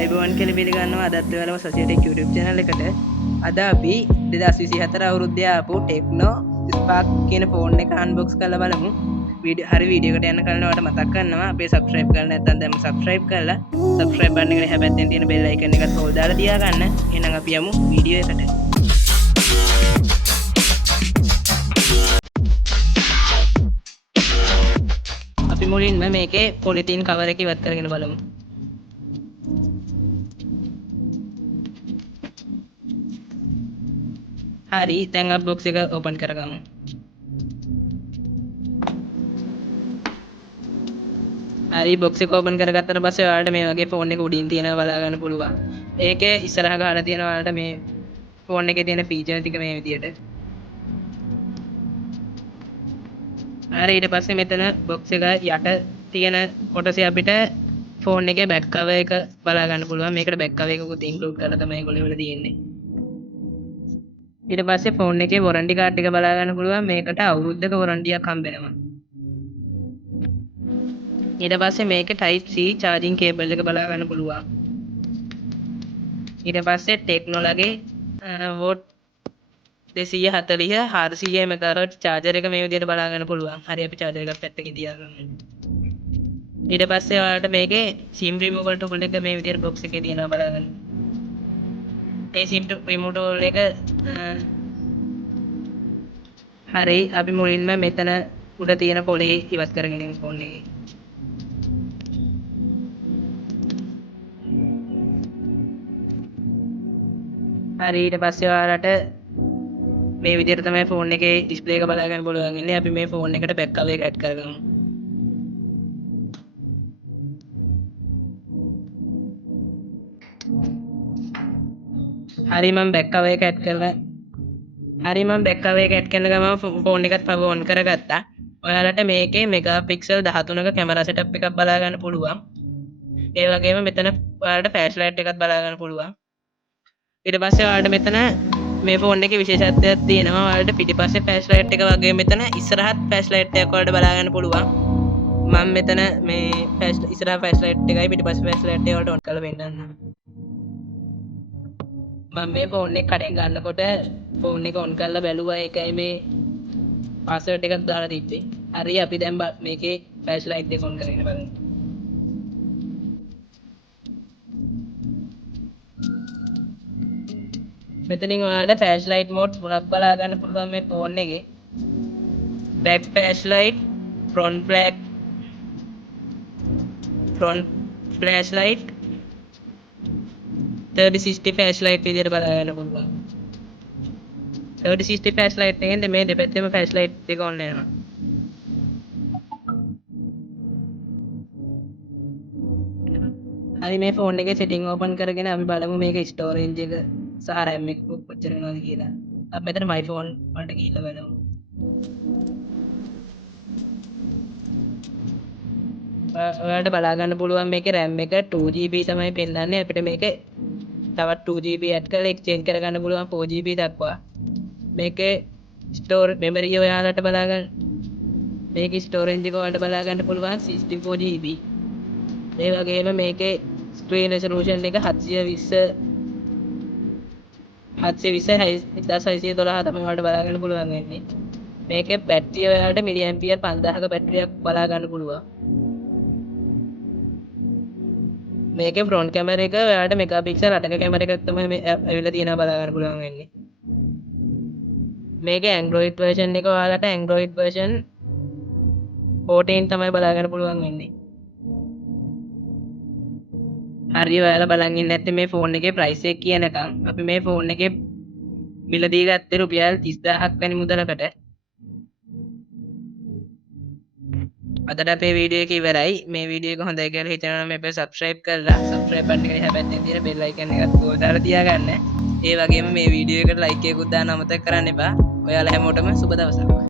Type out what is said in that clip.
ආයිබෝන් කියලා පිළිගන්නවා අදත් ඔයාලම සොසියටෙක් YouTube channel එකට. අද අපි 2024 අවුරුද්දේ ආපු Tecno Spark කියන ෆෝන් එක අන්බොක්ස් කරලා බලමු. වීඩියෝ එකට යන්න කලින් ඔයාලට මතක් කරනවා අපේ subscribe කරලා නැත්නම් දැන්ම subscribe කරලා subscribe button එකට හැබැයි තියෙන bell icon එකත් hold දාලා තියාගන්න. එහෙනම් අපි යමු වීඩියෝ එකට. අපි මුලින්ම මේකේ පොලිතීන් කවර් එක ඉවත් කරගෙන බලමු. හරි දැන් අපි බොක්ස් එක ඕපන් කරගමු. හරි බොක්ස් එක ඕපන් කරගත්තට පස්සේ ඔයාලට මේ වගේ ෆෝන් එක උඩින් තියෙනවා බලා ගන්න පුළුවන්. ඒකේ ඉස්සරහ ගහලා තියෙනවා ඔයාලට මේ ෆෝන් එකේ තියෙන ෆීචර් ටික මේ විදියට. හරි ඊට පස්සේ මෙතන බොක්ස් එක යට තියෙන කොටසේ අපිට ෆෝන් එකේ බෑක් කවර් එක බලා ගන්න පුළුවන්. මේකට බෑක් කවර් එකකුත් ඉන්ක්ලූඩ් කරලා තමයි ඒගොල්ලෝ වල තියෙන්නේ. ඊට පස්සේ ෆෝන් එකේ වොරන්ටි කාඩ් එක බලා ගන්න පුළුවන්. මේකට අවුරුද්දක වොරන්ටියක් හම්බ වෙනවා. ඊට පස්සේ මේකේ type C charging cable එක බලා ගන්න පුළුවන්. ඊට පස්සේ ටෙක්නොලගේ watt 240 400 MHz charger එක මේ විදිහට බලා ගන්න පුළුවන්. හරි අපි charger එකක් පැත්තකින් තියාගමු. ඊට පස්සේ ඔයාලට මේකේ SIM removal tool එක මේ විදිහට box එකේ තියෙනවා බලා ගන්න. ඒ SIM removal tool එක හරි අපි මුලින්ම මෙතන උඩ තියෙන පොලේ ඉවත් කරගෙන යමු ෆෝන් එකේ. හරි ඊට පස්සේ ඔයාලට මේ විදිහට තමයි ෆෝන් එකේ ඩිස්ප්ලේ එක බලා ගන්න පුළුවන් ඉන්නේ. අපි මේ ෆෝන් එකට බෑක් කවර් එක ඇඩ් කරගමු. හරි මම බෑක් කවර් එක ඇඩ් කරලා ගමන් ෆෝන් එකත් පව ඔන් කරගත්තා. ඔයාලට මේකේ මෙගාපික්සල් 13ක කැමරා සෙටප් එකක් බලා ගන්න පුළුවන්. ඒ වගේම මෙතන ඔයාලට ෆ්ලෑෂ් ලයිට් එකක් බලා ගන්න පුළුවන්. ඊට පස්සේ ඔයාලට මෙතන මේ ෆෝන් එකේ විශේෂත්වයක් තියෙනවා. ඔයාලට පිටිපස්සේ ෆ්ලෑෂ් ලයිට් එක වගේ මෙතන ඉස්සරහත් ෆ්ලෑෂ් ලයිට් එකක් ඔයාලට බලා ගන්න පුළුවන්. මම මෙතන මේ ඉස්සරහ ෆ්ලෑෂ් ලයිට් එකයි පිටිපස්සේ ෆ්ලෑෂ් ලයිට් එක වලට ඔන් කරලා පෙන්නන්නම්. මම මේ ෆෝන් එක කඩෙන් ගන්නකොට ෆෝන් එක ඔන් කරලා බැලුවා ඒකයි මේ පාස්වර්ඩ් එකක් දාලා තිබ්බේ. හරි අපි දැන් මේකේ ෆ්ලෑෂ් ලයිට් එක ඔන් කරගෙන බලමු. මෙතනින් ඔයාලට ෆ්ලෑෂ් ලයිට් මෝඩ් තුනක් බලා ගන්න පුළුවන් මේ ෆෝන් එකේ. Back flash light, front flash light, 3060 flash light විදිහට බලා ගන්න පුළුවන්. 3060 ෆ්ලෑෂ් ලයිට් එකෙන් මේ දෙපැත්තෙම ෆ්ලෑෂ් ලයිට් දෙක ඔන් වෙනවා. හරි මේ ෆෝන් එකේ සෙටින් ඕපන් කරගෙන අපි බලමු මේක ස්ටෝරේජ් එක සහ RAM එක කොච්චර වෙනවද කියලා. අපි මෙතන my phone වලට ගිහිල්ලා බලමු. ඔයාලට බලා ගන්න පුළුවන් මේකේ RAM එක 2GB තමයි පෙන්නන්නේ. අපිට මේකේ තවත් 2GB ඇඩ් කරලා එක්ස්චේන්ජ් කරගන්න පුළුවන් 4GB දක්වා. මේකේ ස්ටෝර් මෙමරි ඔයාලට බලා ගන්න. මේකේ ස්ටෝරේජ් එක ඔයාලට බලා ගන්න පුළුවන් 64GB. ඒ වගේම මේකේ ස්ක්‍රීන් රෙසලූෂන් එක 720x1612 තමයි ඔයාලට බලා ගන්න පුළුවන් වෙන්නේ. මේකේ බැටරිය ඔයාලට මිලි ඇම්පියර් 5000ක බැටරියක් බලා ගන්න පුළුවන්. මේකේ ෆ්‍රන්ට් කැමරා එක ඔයාලට මෙගාපික්සල් 8ක කැමරා එකක් තමයි මේ ඇවිල්ලා තියෙනවා බලා ගන්න පුළුවන් වෙන්නේ. මේකේ Android version එක ඔයාලට Android version 14 තමයි බලා ගන්න පුළුවන් වෙන්නේ. හරි ඔයාලා බලන් ඉන්නේ නැත්නම් මේ ෆෝන් එකේ ප්‍රයිස් එක කියනකම් අපි මේ ෆෝන් එකේ මිලදී ගත්තේ රුපියල් 30000ක් වැනි මුදලකට. අදට අපේ වීඩියෝ එක ඉවරයි. මේ වීඩියෝ එක හොඳයි කියලා හිතනවා නම් අපේ subscribe කරලා subscribe button එකේ හැබැයි තියෙන bell icon එකත් ඕල් දාලා තියාගන්න. ඒ වගේම මේ වීඩියෝ එකට like එකකුත් දාන්න අමතක කරන්න එපා. ඔයාලා හැමෝටම සුබ දවසක්.